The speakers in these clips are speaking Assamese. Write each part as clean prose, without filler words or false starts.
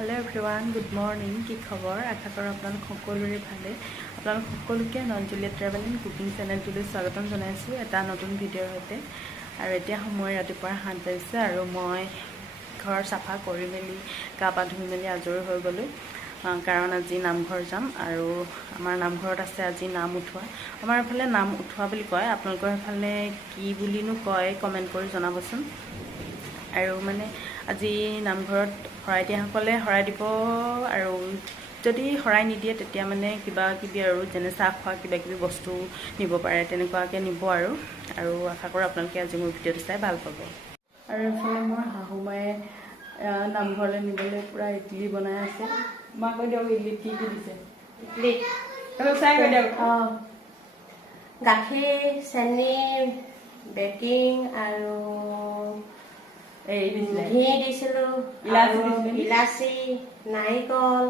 हेलो एवरीवन गुड मॉर्निंग की खबर आशा करो आपलोक सकलोरे भाले आपलोक सकलोके ननजुलिया ट्रेवल एंड कुकिंग चेनेलटोলৈ स्वागतम जनाइছোঁ এটা নতুন ভিডিঅ'ৰ সৈতে আৰু এতিয়া সময় ৰাতিপুৱা 7 বাজিছে আৰু মই ঘৰ চাফা কৰি মেলি গা পা ধুই মেলি আজৰি হৈ গলো কাৰণ আজি নামঘৰ যাম আৰু আমাৰ নামঘৰত আছে আজি নাম উঠোৱা আমাৰ ফালে নাম উঠোৱা বুলি কয় আপোনালোকৰ ফালে কি বুলিনো কয় কমেন্ট কৰি জনাবচোন আৰু মানে আজি নামঘৰত হৰাই দিয়াসকলে হৰাই দিব আৰু যদি হৰাই নিদিয়ে তেতিয়া মানে কিবা কিবি আৰু যেনে চাহ খোৱা কিবা কিবি বস্তু নিব পাৰে তেনেকুৱাকে নিব আৰু আশা কৰোঁ আপোনালোকে আজি মোৰ ভিডিঅ'টো চাই ভাল পাব আৰু এফালে মোৰ শাহুমায়ে নামঘৰলৈ নিবলৈ পুৰা ইডলি বনাই আছে মা কৈ দিয়ক ইডলি কি কি দিছে ইডলি আৰু চাই কৈ দিয়ক গাখীৰ চেনি বেকিং আৰু ঘি দিছিলোঁ ইলাচি নাৰিকল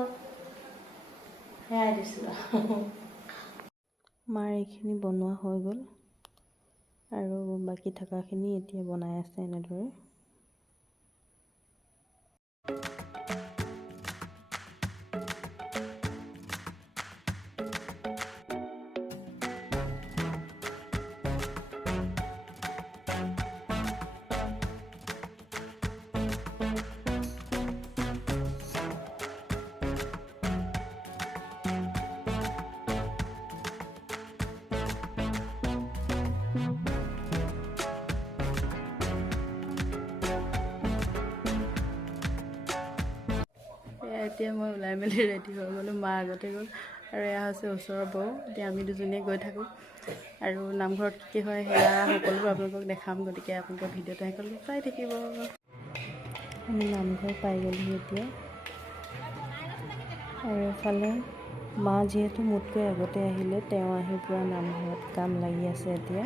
সেয়াই দিছিলোঁ মাৰ এইখিনি বনোৱা হৈ গ'ল আৰু বাকি থকাখিনি এতিয়া বনাই আছে এনেদৰে এতিয়া মই ওলাই মেলি ৰেডি হৈ গ'লোঁ মা আগতে গ'ল আৰু এয়া হৈছে ওচৰৰ বৌ এতিয়া আমি দুজনীয়ে গৈ থাকোঁ আৰু নামঘৰত কি হয় সেয়া সকলোবোৰ আপোনালোকক দেখাম গতিকে আপোনালোকৰ ভিডিঅ'টো সকলোকে চাই থাকিব আমি নামঘৰ পাই গ'লোঁ এতিয়া আৰু এফালে মা যিহেতু মোতকৈ আগতে আহিলে তেওঁ আহি পুৰা নামঘৰত কাম লাগি আছে এতিয়া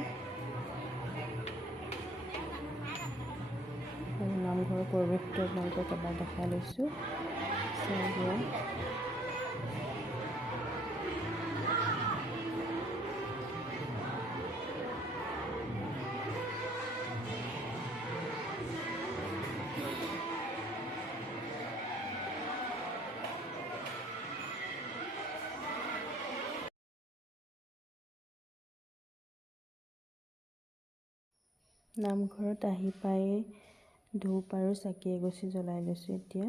আৰু নামঘৰৰ পৰিৱেশটো আপোনালোকক এবাৰ দেখাই লৈছোঁ নামঘৰত আহি পাই ধূপ আৰু চাকি এগছি জ্বলাই লৈছোঁ এতিয়া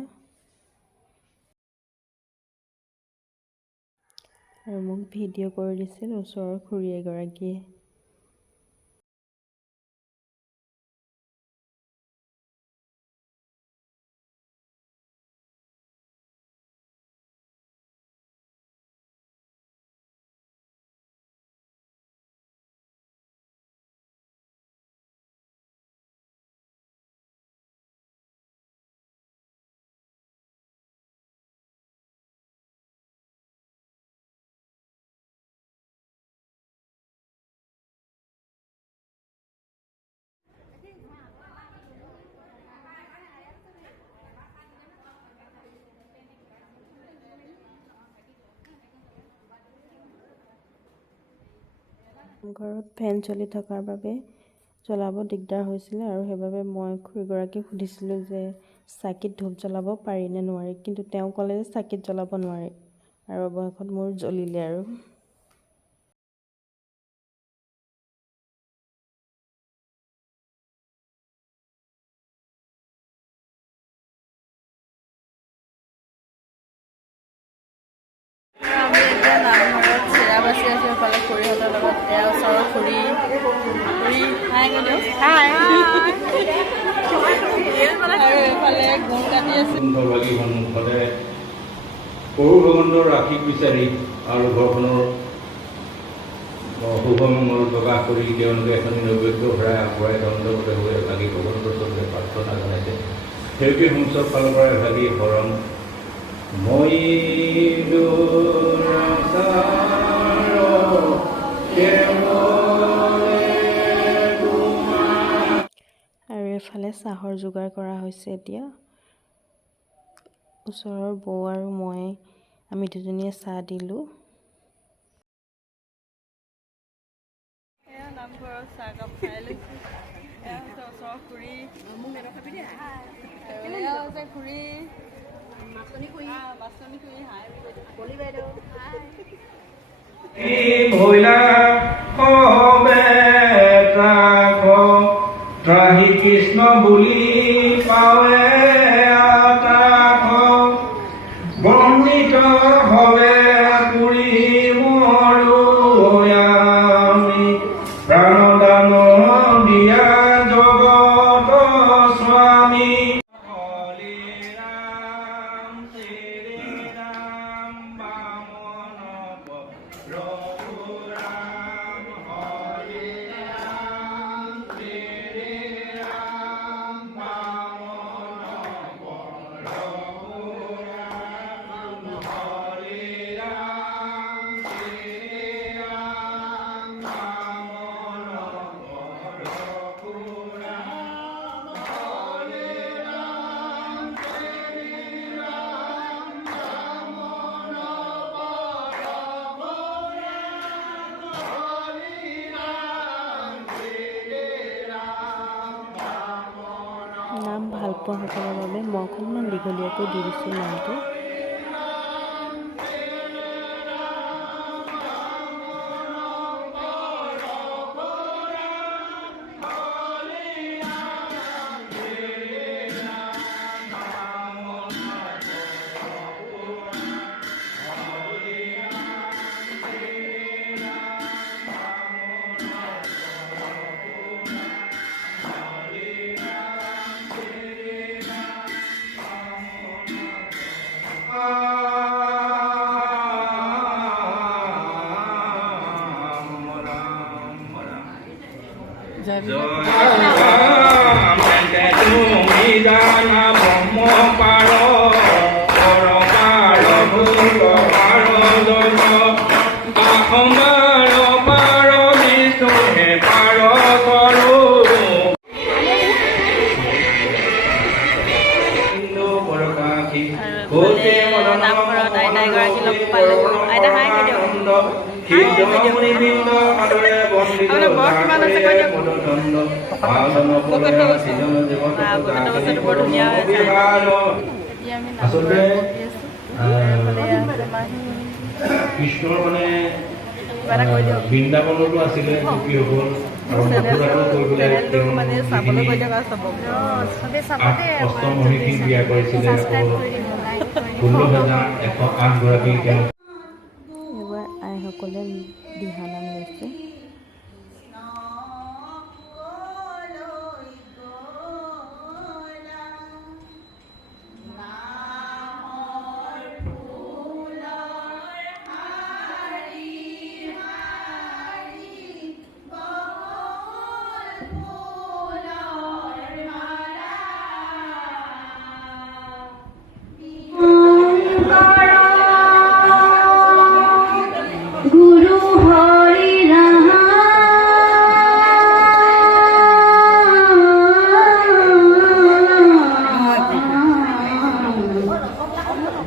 আৰু মোক ভিডিঅ' কৰি দিছিল ওচৰৰ খুৰী এগৰাকীয়ে ঘৰত ফেন চলি থকাৰ বাবে জ্বলাব দিগদাৰ হৈছিলে আৰু সেইবাবে মই খুৰীগৰাকীক সুধিছিলোঁ যে চাকিত ধূপ জ্বলাব পাৰি নে নোৱাৰি কিন্তু তেওঁ ক'লে যে চাকিত জ্বলাব নোৱাৰি আৰু অৱশেষত মোৰ জ্বলিলে আৰু আমি এতিয়া নামঘৰত চিৰা বাচি আছোঁ এফালে খুৰীহঁতৰ লগত এয়া ওচৰৰ খুৰী হাই কৈ দিয়ক হাই আৰু এইফালে গুণ কাটি আছে সন্মুখতে সৰু ভগৱন্তৰ ৰাশি বিচাৰি আৰু ঘৰখনৰ শুভমংগল প্ৰকাশ কৰি তেওঁলোকে এখন নৈবেদ্য ভৰাই আগবঢ়াই দণ্ডগতে হৈ এভাগী ভগৱন্তৰ ওচৰতে প্ৰাৰ্থনা জনাইছে সেইটোৱে সংসদ ফালৰ পৰা এভাগী শৰণ মই আৰু এফালে চাহৰ যোগাৰ কৰা হৈছে এতিয়া ওচৰৰ বৌ আৰু মই আমি দুজনীয়ে চাহ দিলোঁ এয়া নামঘৰত চাহকাপ খাই লৈছোঁ এয়া হৈছে ওচৰৰ খুৰী আৰু এয়া হৈছে খুৰী ভৈলা হবে ত্ৰাহি কৃষ্ণ বুলি পাৱে আতাখ বৰ্ণিত হবে পুৰি মৰুয়ামি প্ৰাণদান দিয়া জগত স্বামী হৰি ৰাম শ্ৰী ৰাম বামন ৰঘুৰাম হৰি ৰাম শ্ৰী ৰাম বামন ৰঘুৰাম হৰি ৰাম শ্ৰী ৰাম বামন ৰঘুৰাম হৰি ৰাম শ্ৰী ৰাম বামন নাম ভাল পোৱাসকলৰ বাবে মই অকণমান দীঘলীয়াকৈ দি দিছোঁ নামটো। তুমি জানা ব্ৰহ্ম পাৰ পৰ পাৰ ভূল পাৰ জন আহমাৰ পাৰ বিষ্ণুহে পাৰ কৰো নামঘৰত আইতাগৰাকী লগ পালোঁ। আইতা হাই কৈ দিয়ক। আচলতে কৃষ্ণৰ মানে বৃন্দাবনতো আছিলে গোপীসকল আৰু মথুৰাটো গৈ পেলাই অষ্টম মহিষীক বিয়া কৰিছিলে 16,108 তেওঁ এইবাৰ আইসকলে দিহানাম লৈছে। গুরু হরি রাহা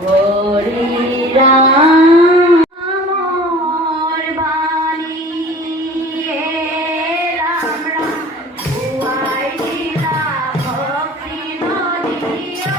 হরি রাম মোর বাণী রাম রাম বুয়াই দিলা ভক্তি নদিও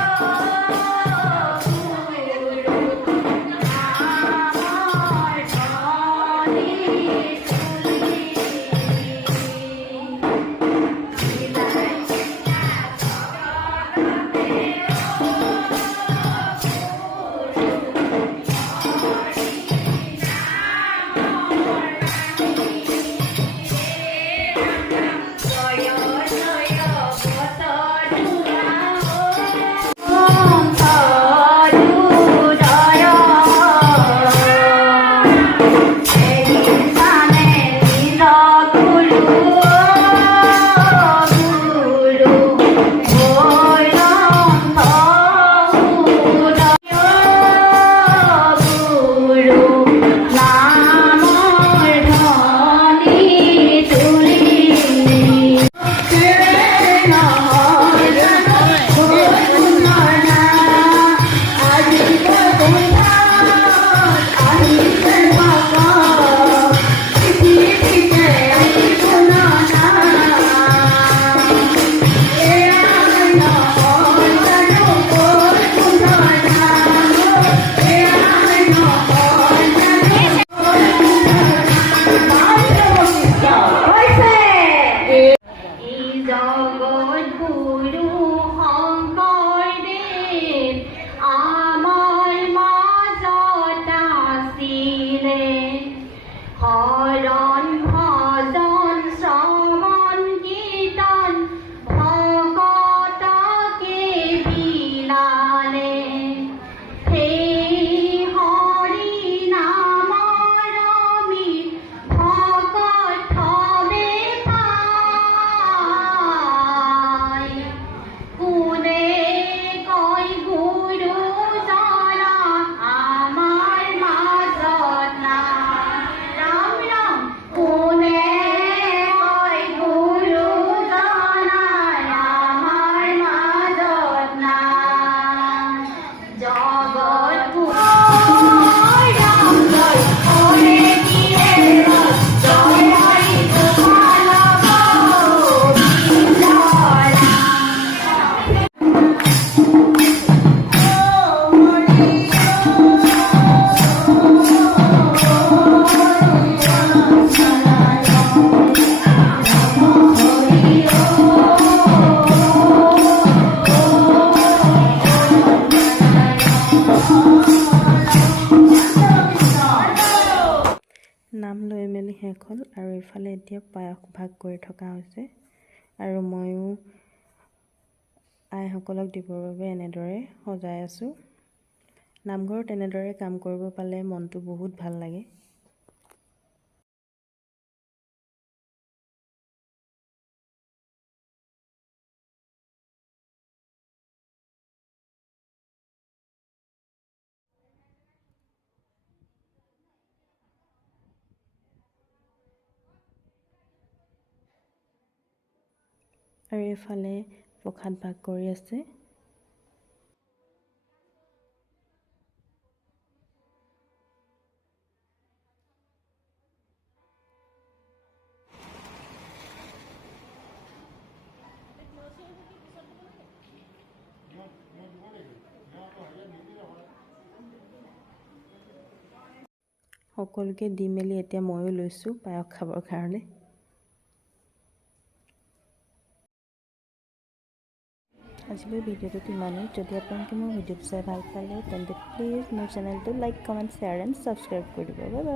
শেষ হ'ল আৰু এইফালে এতিয়া পায়স ভাগ কৰি থকা হৈছে আৰু ময়ো আইসকলক দিবৰ বাবে এনেদৰে সজাই আছোঁ। নামঘৰত এনেদৰে কাম কৰিব পালে মনটো বহুত ভাল লাগে। আৰু এইফালে প্ৰসাদ ভাগ কৰি আছে। সকলোকে দি মেলি এতিয়া ময়ো লৈছোঁ পায়স খাবৰ কাৰণে। আজিলৈ ভিডিঅ'টোত ইমানেই। যদি আপোনালোকে মোৰ ভিডিঅ'টো চাই ভাল পালে তেন্তে প্লিজ মোৰ চেনেলটো like, comment, share and subscribe কৰি দিব। Bye bye.